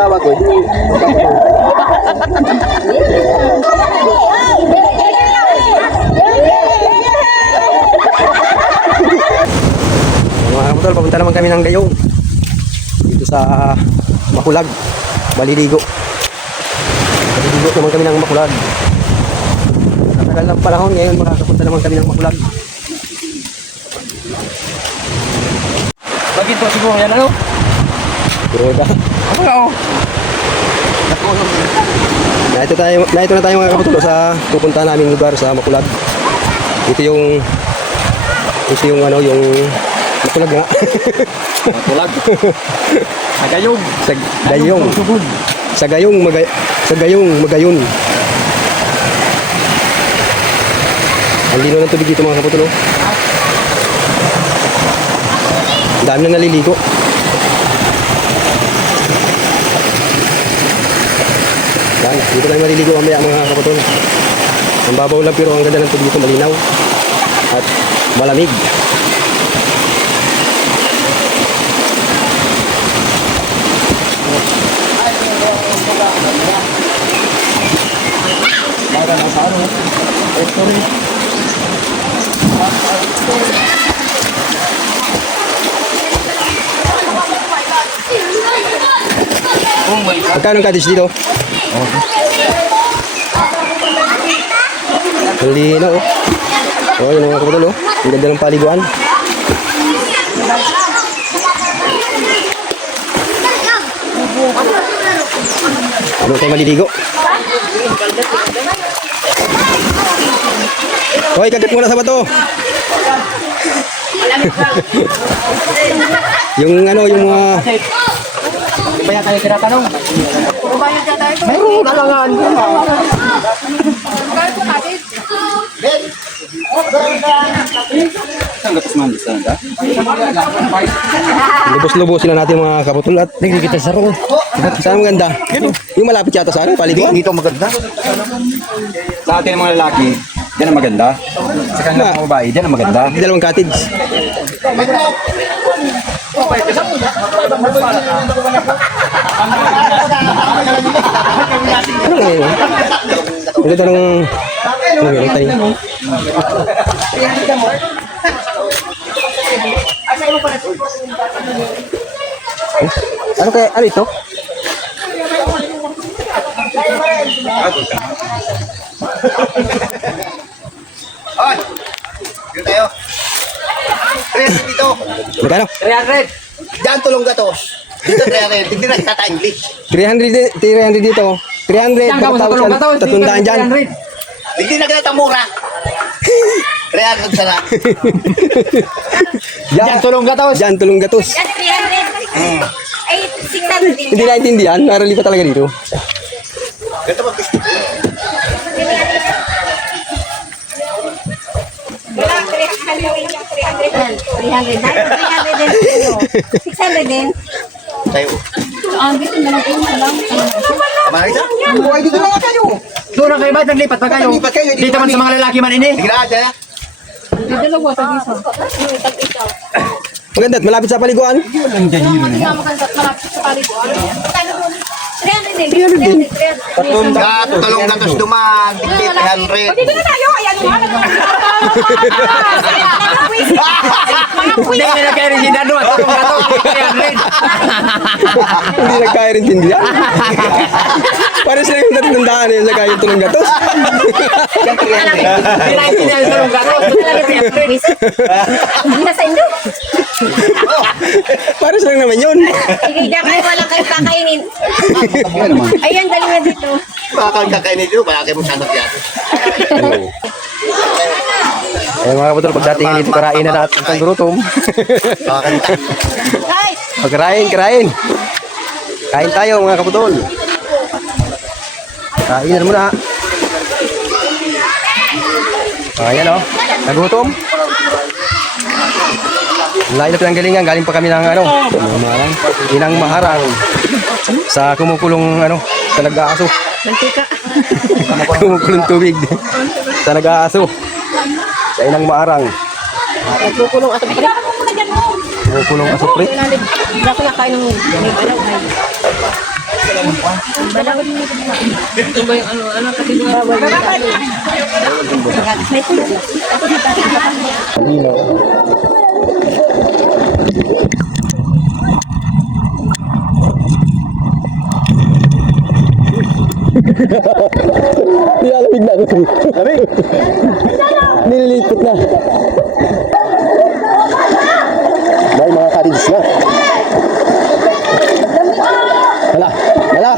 asawa ko. Mga kaputol, papunta naman kami ng Gayong. Dito sa Makulag. Maliligo. Maliligo naman kami ng Makulag. Natagal ng panahon, ngayon makakapunta naman kami ng Makulag. Bakit po siguro yan ano? Droga. Ano nga oh? Naito na tayo mga kaputol sa pupunta naming lugar sa Makulag. Ito yung ano yung Makulag nga. Makulag. Sa Gayong. Sa Gayong. Sa Gayong Magayon. Ang lino ng tubig dito mga kaputol. Ang dami na naliligo. Yan, dito tayo maliligo mamaya mga kaputol. Ang babaw lang pero ang ganda ng tubig dito, malinaw at malamig. Magkano ang cottage dito? Ang linaw oh. Oh, yun mga kapatid oh. Ang ganda ng paliguan. Ano tayo maliligo? Hoy, kagat muna sa bato. Yung ano, yung mga Kaya tayo tinatanong. mayroong kalangan. Saan gatas man sa nanda? Lubos-lubos sila natin mga kaputol at Kita sa roon. saan maganda? Yung malapit yata sa ano, paliguan. Dito maganda. Sa atin mga lalaki, yan ang maganda. Sa kanila mga babae, yan ang maganda. Dalawang cottage. Ano nga yun? Ang ganda ng tayo. Ano kaya? Ano ito? Hoy! Dito tayo. 300 dito. Magkano? 300! Diyan tulong gatos. Dito 300. Hindi na kita English. 300 dito. 300. Saan ka mo sa tulong gatos? Tatundaan dyan. Hindi na kita mura. 300 sana. Diyan tulong gatos. Dyan, tulong gatos. Yan, 300. Ay, 600 din. Hindi naintindihan. Narali pa talaga dito. Ganito ba biscuit? Wala, 300 din. 600 din. Tayo. Gusto na lang yung alam. Marisa? Buhay dito na kayo. Doon na kayo ba? Naglipat pa kayo. Naglipat kayo. Dito man sa mga lalaki man ini. Sige na, dyan na. Dalawa, tag-isa. Tag-isa. Maganda. Malapit sa paliguan. Hindi nga maganda malapit sa paliguan. 300 din. 300. Tulong gatos duman. Tigit 300. Dito na tayo. Ayan mo. Hindi na kayo rin sinado. Tulong gatos. 300. Hindi nagkakaintindihan. Para sila yung natandaan yun sa kaya tulong gatos. Hindi na yung tulong gatos. Nasa inyo. Para sila naman yun. Sige, dapat wala kayong kakainin. Ayan, dali na dito. Baka kakainin dito. Malaki mo sanot yan. Eh mga kapatol, pagdating dito karain na natin ang gutom. Kakanta. Ay, Karain. Kain tayo mga kapatol. Kain na muna. Ayan o, nagutom. Lain na pinanggalingan, galing pa kami ng Inang Maharang sa kumukulong sa nag-aaso. mantika. Kumukulong tubig sa nag-aaso sa Inang Maharang. Nagkukulong ato pa rin. Kumukulong asupre. Hindi ako nakain ng may alam. Nilalamig na ako. Lamig? Nililipot na. Dahil mga cottage na. Hala, hala.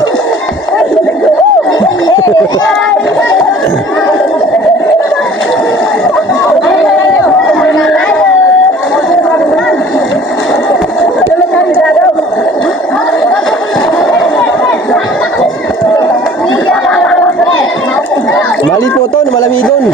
Mali po to, malamigon.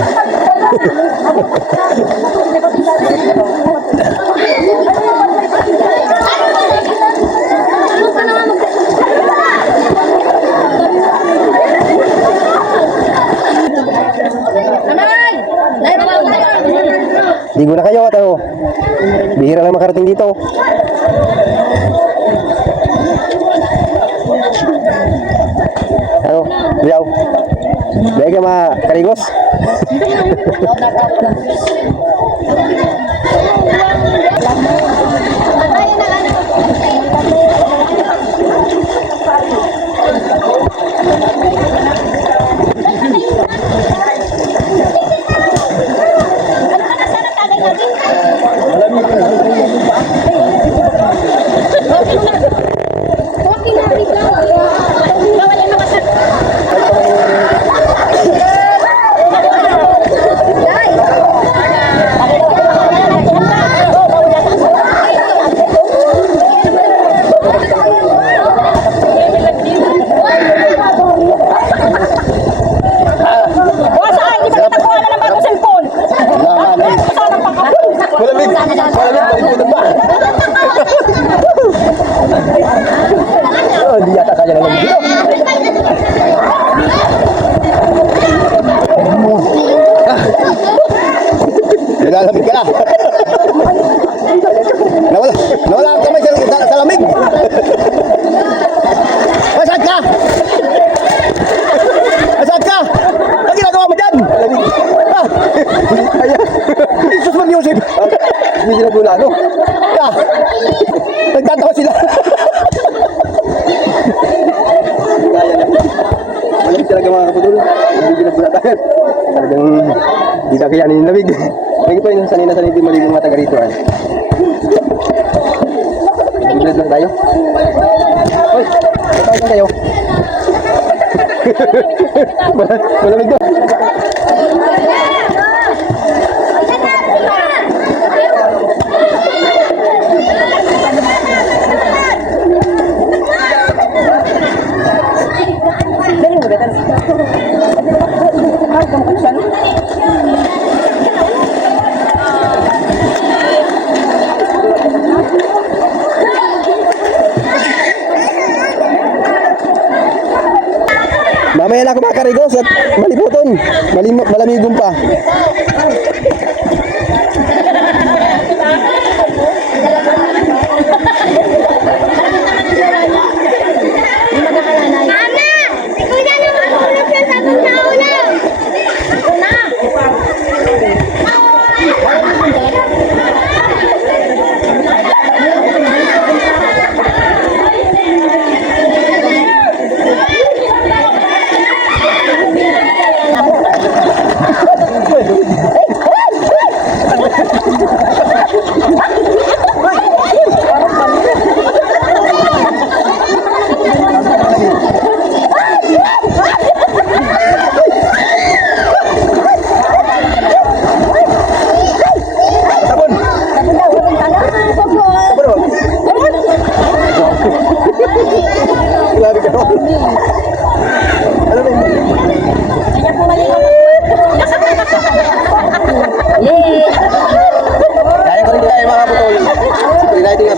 Ligo na kayo at ano, bihira lang makarating dito. Ano, Liao? Dahil ka mga karigos? Hindi yata kaya na lang dito. Nalalamig ka na. Nawala ang kamay sa lamig. Masad ka! Masad ka! Ang ginagawa mo dyan? Lamig. Ayan. Jesus man Yosef. Hindi sila gula, no? Nagtatawa sila. Malamig talaga mga kapatid. Hindi ginagula tayo. Talagang hindi na kayanin yung lamig. Lagi pa yung sanay na sanay din maligong mga taga rito. Bibilad lang tayo. Hoy, tayo lang tayo. Malamig ba? Mamaya na ako makarigos at maliputon. Malamigong pa.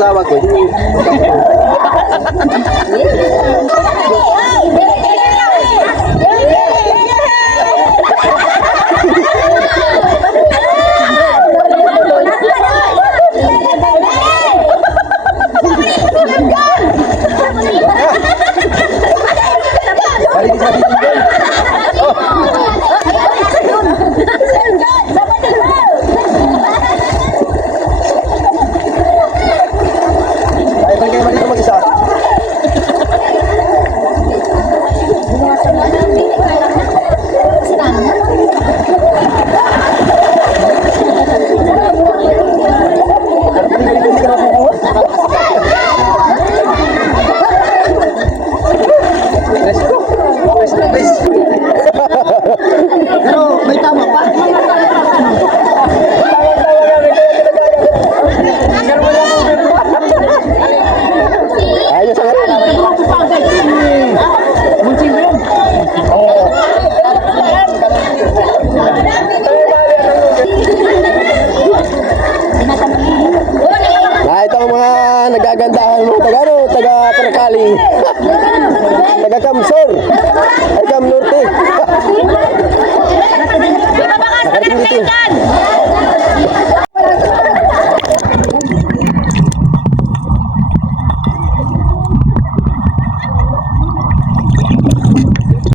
Asawa ko. Ayun sa ngayon. Munting ko yun. Oo.